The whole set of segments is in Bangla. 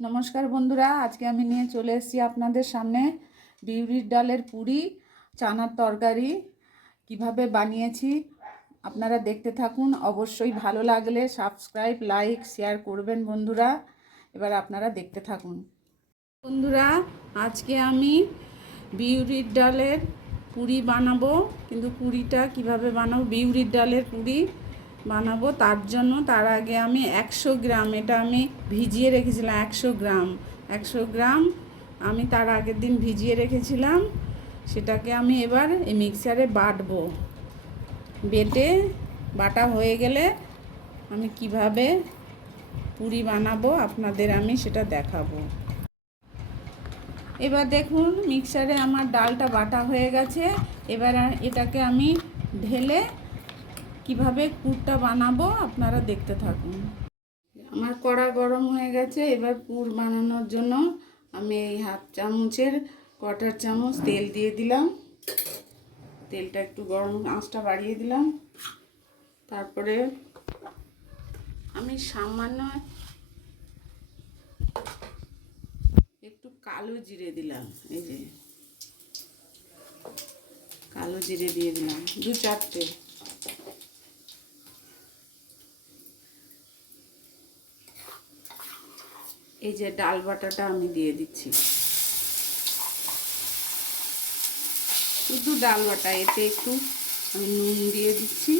নমস্কার বন্ধুরা, আজকে আমি নিয়ে চলে এসেছি আপনাদের সামনে বিউরির ডালের পুরি, চানার তরকারি, কীভাবে বানিয়েছি আপনারা দেখতে থাকুন। অবশ্যই ভালো লাগলে সাবস্ক্রাইব লাইক শেয়ার করবেন বন্ধুরা। এবার আপনারা দেখতে থাকুন। বন্ধুরা, আজকে আমি বিউরির ডালের পুরি বানাবো। কিন্তু পুরিটা কীভাবে বানাবো? বিউরির ডালের পুরি বানাবো। তার জন্য তার আগে আমি একশো গ্রাম, এটা আমি ভিজিয়ে রেখেছিলাম একশো গ্রাম। একশো গ্রাম আমি তার আগের দিন ভিজিয়ে রেখেছিলাম। সেটাকে আমি এবার এই মিক্সারে বাটবো। বেটে বাটা হয়ে গেলে আমি কীভাবে পুরি বানাবো আপনাদের আমি সেটা দেখাবো। এবার দেখুন, মিক্সারে আমার ডালটা বাটা হয়ে গেছে। এবার এটাকে আমি ঢেলে কীভাবে পুরটা বানাবো আপনারা দেখতে থাকুন। আমার কড়া গরম হয়ে গেছে, এবার পুর বানানোর জন্য আমি এই হাফ চামচের কটার চামচ তেল দিয়ে দিলাম। তেলটা একটু গরম আঁচটা বাড়িয়ে দিলাম। তারপরে আমি সামান্য একটু কালো জিরে দিলাম, এই যে। কালো জিরে দিয়ে দিলাম, দু চারটে। এই যে ডাল বাটাটা আমি দিয়ে দিচ্ছি। শুধু ডাল বাটা, এতে একটু আমি নুন দিয়ে দিচ্ছি।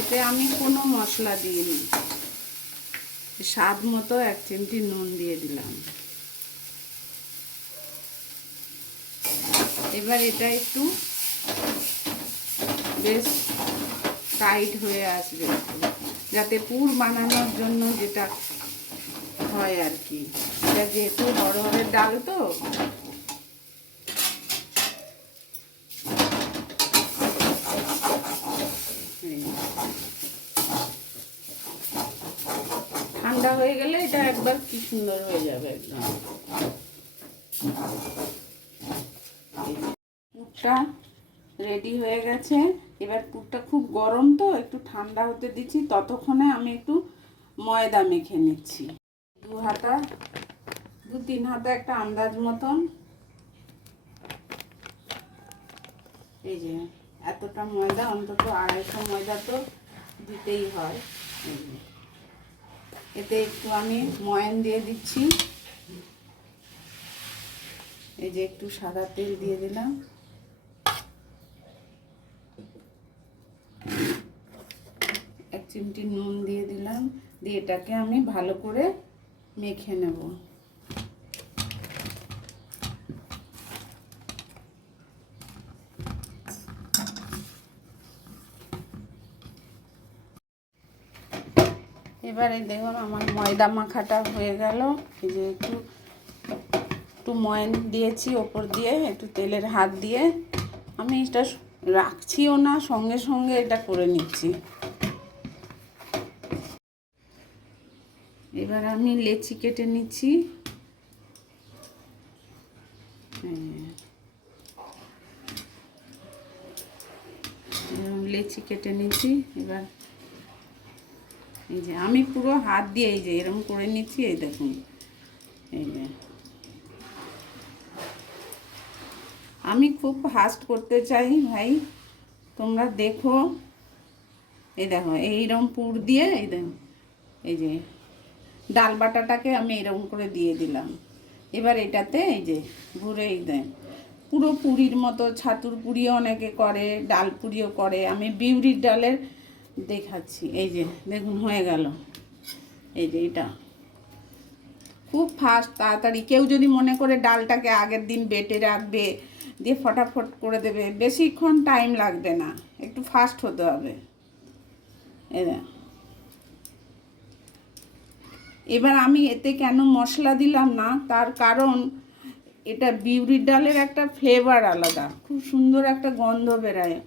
এতে আমি কোনো মশলা দিইনি। স্বাদ মতো এক চিমটি নুন দিয়ে দিলাম। এবার এটা একটু বেশ টাইট হয়ে আসবে যাতে পুর বানানোর জন্য যেটা হয় আর কি। এটা যেহেতু বড় হবে ডাল তো এই। ঠান্ডা হয়ে গেলে কি সুন্দর হয়ে যাবে একদম পুরটা রেডি হয়ে গেছে। এবার পুরটা খুব গরম তো, একটু ঠান্ডা হতে দিচ্ছি। ততক্ষণে আমি একটু ময়দা মেখে নিচ্ছি। দু হাতা, দু তিন হাতা একটা আন্দাজ মতন। এই যে, এতটা ময়দা, অন্তত আড়াইশো ময়দা তো দিতেই হয়। এতে একটু আমি ময়ান দিয়ে দিচ্ছি। এই যে একটু সাদা তেল দিয়ে দিলাম। এক চিমটি নুন দিয়ে দিলাম। দিয়ে এটাকে আমি ভালো করে মেখে নেব। এবারে দেখুন আমার ময়দা মাখাটা হয়ে গেল। এই যে একটু একটু ময়ন দিয়েছি ওপর দিয়ে, একটু তেলের হাত দিয়ে। আমি এটা রাখছিও না, সঙ্গে সঙ্গে এটা করে নিচ্ছি। এবার আমি লেচি কেটে নিচ্ছি। লেচি কেটে নিচ্ছি, এবার এই যে আমি পুরো হাত দিয়ে এই যে এরকম করে নিচ্ছি, এই দেখুন। এই যে। আমি খুব ফাস্ট করতে চাই ভাই, তোমরা দেখো। এই দেখো এইরকম পুর দিয়ে, এই দেখো, এই যে ডাল বাটাটাকে আমি এরকম করে দিয়ে দিলাম। এবার এটাতে এই যে ঘুরে এই দেয় পুরো পুরীর মতো ছাতুর পুরিও অনেকে করে, ডাল পুরিও করে। আমি বিউরির ডালের দেখাচ্ছি। এই যে, দেখুন, হয়ে গেল। এই যে, এটা। খুব ফাস্ট তাড়াতাড়ি। কেউ যদি মনে করে ডালটাকে আগের দিন বেটে রাখবে, দিয়ে ফটাফট করে দেবে, বেশিক্ষণ টাইম লাগবে না। একটু ফাস্ট হতে হবে। এবার আমি এতে কেন মশলা দিলাম না? তার কারণ, এটা বিউরির ডালের একটা ফ্লেভার আলাদা। খুব সুন্দর একটা গন্ধ বেরায়।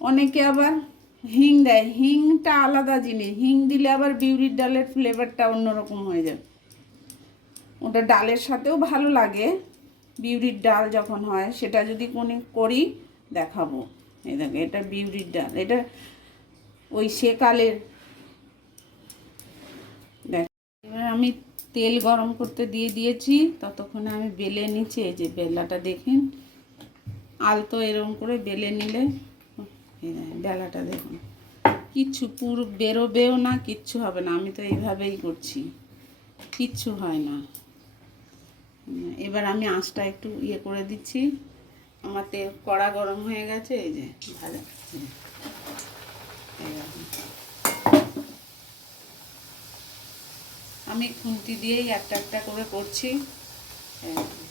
অনেকে আবার হিং দেয়। হিংটা আলাদা জিনিস হিং দিলে আবার বিউরির ডালের ফ্লেভারটা অন্যরকম হয়ে যায়। ওটা ডালের সাথেও ভালো লাগে। বিউরির ডাল যখন হয়, সেটা যদি কোনো করি, দেখাবো। এই দেখো, এটা বিউরির ডাল। এটা ওই সেকালের। দেখ, এবার আমি তেল গরম করতে দিয়ে দিয়েছি। ততক্ষণে আমি বেলে নিচ্ছি। এই যে বেলাটা দেখেন, আলতো এরকম করে বেলে নিলে এই বেলাটা দেখুন। কিচ্ছু পুরো বেরোবেও না, কিচ্ছু হবে না। আমি তো এইভাবেই করছি। কিচ্ছু হয় না। এবার আমি আঁচটা একটু ইয়ে করে দিচ্ছি। আমার তেল কড়া গরম হয়ে গেছে, এই যে, ভালো। আমি খুন্তি দিয়েই একটা একটা করে করছি এই দেখুন।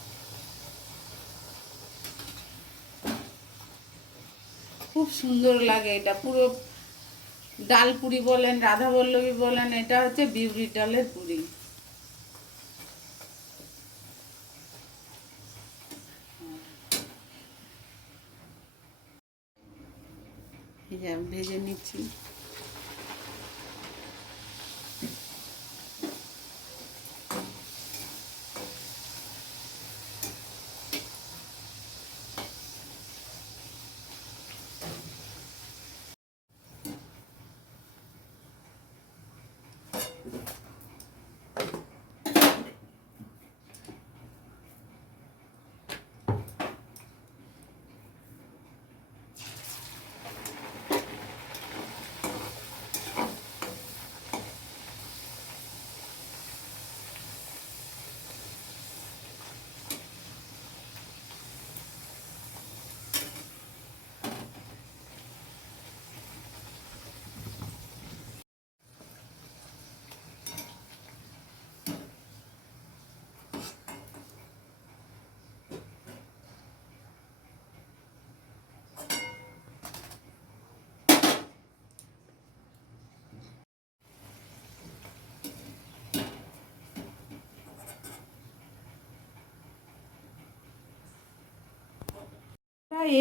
খুব সুন্দর লাগে এটা। পুরো ডাল পুরি বলেন, রাধা বল্লভী বলেন, এটা হচ্ছে বিউরির ডালের পুরি। ভেজে নিচ্ছি।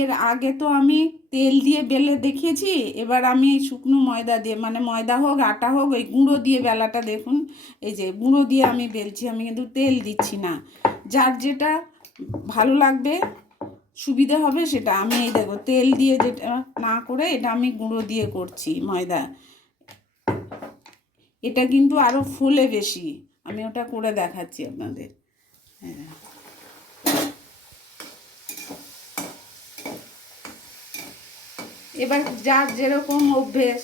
এর আগে তো আমি তেল দিয়ে বেলে দেখিয়েছি, এবার আমি শুকনো ময়দা দিয়ে মানে ময়দা হোক, আটা হোক, ওই গুঁড়ো দিয়ে বেলাটা দেখুন। এই যে গুঁড়ো দিয়ে আমি বেলছি, আমি কিন্তু তেল দিচ্ছি না। যার যেটা ভালো লাগবে, সুবিধা হবে সেটা আমি এই দেখো, তেল দিয়ে যেটা না করে এটা আমি গুঁড়ো দিয়ে করছি ময়দা। এটা কিন্তু আরও ফুলে বেশি, আমি ওটা করে দেখাচ্ছি আপনাদের। হ্যাঁ। এবার যার যেরকম অভ্যেস।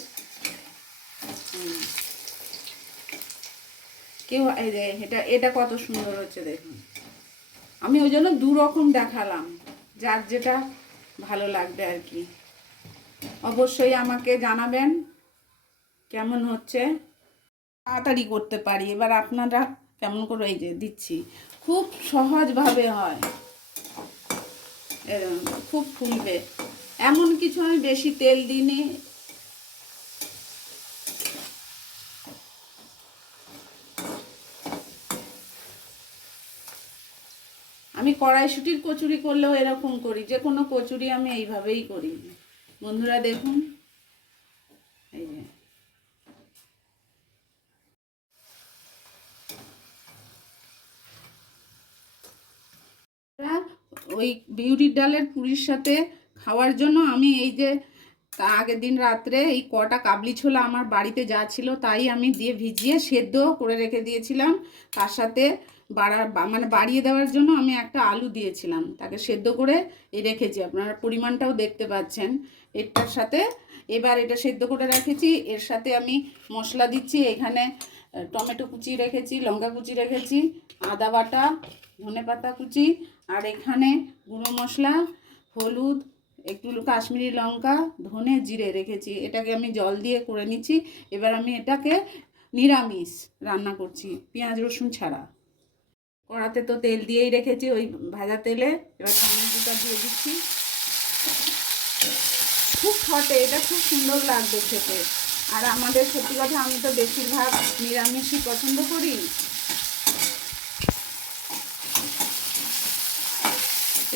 কেউ এটা এটা কত সুন্দর হচ্ছে দেখুন। আমি ওই জন্য দু রকম দেখালাম, যার যেটা ভালো লাগবে আর কি। অবশ্যই আমাকে জানাবেন কেমন হচ্ছে। তাড়াতাড়ি করতে পারি, এবার আপনারা কেমন করে এই যে দিচ্ছি। খুব সহজভাবে হয়। খুব ফুলবে এমন কিছু আমি বেশি তেল দিইনি। আমি কড়াইশুটির কচুরি করলেও এরকম করি, যে কোনো কচুরি আমি এইভাবেই করি। বন্ধুরা দেখুন, এই যে। ওই বিউরির ডালের পুরির সাথে খাওয়ার জন্য আমি এই যে তা আগের দিন রাত্রে এই কটা কাবলি ছোলা আমার বাড়িতে যা ছিল তাই আমি দিয়ে ভিজিয়ে সেদ্ধ করে রেখে দিয়েছিলাম। তার সাথে বাড়া মানে বাড়িয়ে দেওয়ার জন্য আমি একটা আলু দিয়েছিলাম। তাকে সেদ্ধ করে রেখেছি। আপনারা পরিমাণটাও দেখতে পাচ্ছেন। এটার সাথে এবার এটা সেদ্ধ করে রেখেছি। এর সাথে আমি মশলা দিচ্ছি। এখানে টমেটো কুচি রেখেছি, লঙ্কা কুচি রেখেছি, আদা বাটা ধনে পাতা কুচি, আর এখানে গুঁড়ো মশলা, হলুদ একটু কাশ্মীরি লঙ্কা, ধনে জিরে রেখেছি। এটাকে আমি জল দিয়ে করে নিচ্ছি। এবার আমি এটাকে নিরামিষ রান্না করছি, পেঁয়াজ রসুন ছাড়া। কড়াতে তো তেল দিয়েই রেখেছি ওই ভাজা তেলে। এবার টমেটোটা দিয়ে দিচ্ছি। খুব ফটে, এটা খুব সুন্দর লাগবে খেতে। আর আমাদের সত্যি কথা, আমি তো বেশিরভাগ নিরামিষই পছন্দ করি।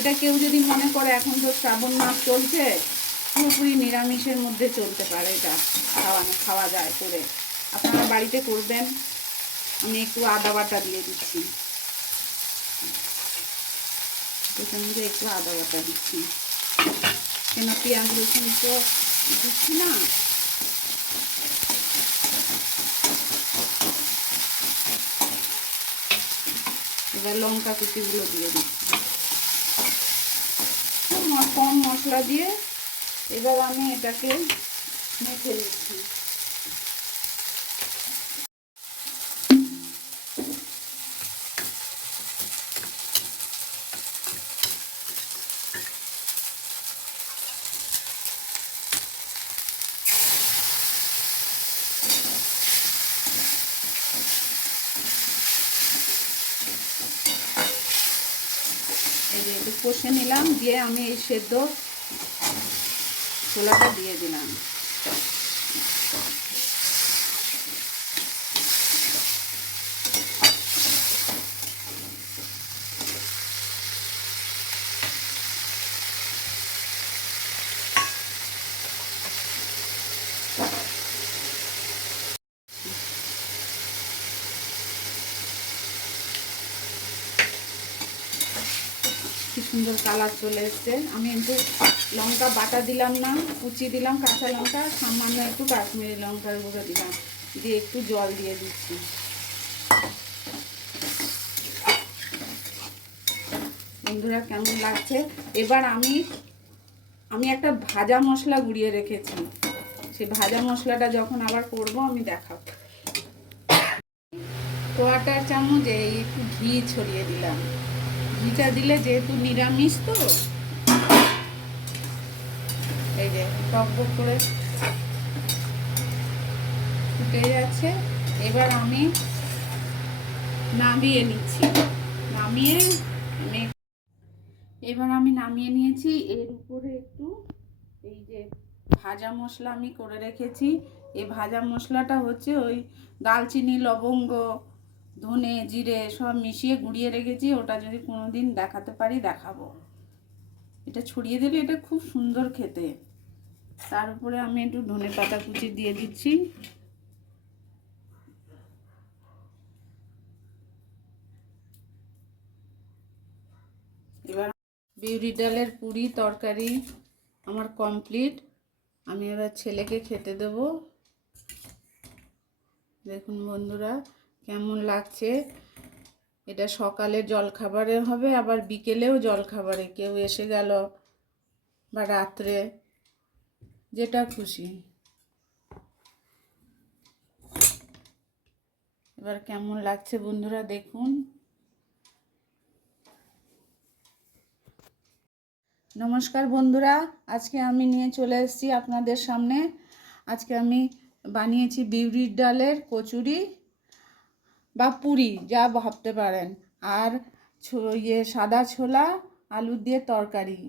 এটা কেউ যদি মনে করে এখন তো শ্রাবণ মাস চলছে, পুরোপুরি নিরামিষের মধ্যে চলতে পারে এটা খাওয়ানো খাওয়া যায় করে। আপনারা বাড়িতে করবেন, আমি একটু আদা বাটা দিয়ে দিচ্ছি। মধ্যে একটু আদা বাটা দিচ্ছি। কেন, পেঁয়াজ, রসুন তো দিচ্ছি না? এবার লঙ্কা কুচিগুলো দিয়ে দিচ্ছি। মশলা দিয়ে এবার আমি এটাকে মেখে একটু কষে নিলাম দিয়ে আমি এই সেদ্ধ ছোলাটা দিয়ে দিলাম কি সুন্দর কালার চলে এসছে। আমি একটু লঙ্কা বাটা দিলাম না, কুচি দিলাম, কাঁচা লঙ্কা, সামান্য একটু কাশ্মীরি লঙ্কার গুঁড়ো দিলাম। দিয়ে একটু জল দিয়ে দিচ্ছি। বন্ধুরা, কেমন লাগছে? এবার আমি আমি একটা ভাজা মশলা গুঁড়িয়ে রেখেছি। সেই ভাজা মশলাটা যখন আবার করব, আমি দেখাবো। কোয়াটার চামচ, এই একটু ঘি ছড়িয়ে দিলাম। ঘিটা দিলে যেহেতু নিরামিষ তো, এই যে টক করে ফুটে যাচ্ছে। এবার আমি নামিয়ে নিচ্ছি। নামিয়ে এবার আমি নামিয়ে নিয়েছি। এর উপরে একটু এই যে ভাজা মশলা আমি করে রেখেছি। এই ভাজা মশলাটা হচ্ছে ওই দালচিনি, লবঙ্গ ধনে, জিরে সব মিশিয়ে গুঁড়িয়ে রেখেছি, ওটা যদি কোনো দিন দেখাতে পারি দেখাবো। এটা ছড়িয়ে দিলে এটা খুব সুন্দর খেতে। তার উপরে আমি একটু ধনে পাতা কুচি দিয়ে দিচ্ছি। এবার বিউরি ডালের পুরি তরকারি আমার কমপ্লিট। আমি এবার ছেলেকে খেতে দেবো। দেখুন বন্ধুরা কেমন লাগছে? এটা সকালে জলখাবারে হবে, আবার বিকেলেও জলখাবারে। কেউ এসে গেল বা রাত্রে, যেটা খুশি। এবার কেমন লাগছে বন্ধুরা দেখুন। নমস্কার বন্ধুরা, আজকে আমি নিয়ে চলে এসেছি আপনাদের সামনে। আজকে আমি বানিয়েছি বিউরির ডালের কচুরি। বা পুরি, যা ভাবতে পারেন। আর ইয়ে সাদা ছোলা, আলু দিয়ে তরকারি।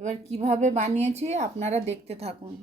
এবার কীভাবে বানিয়েছি আপনারা দেখতে থাকুন।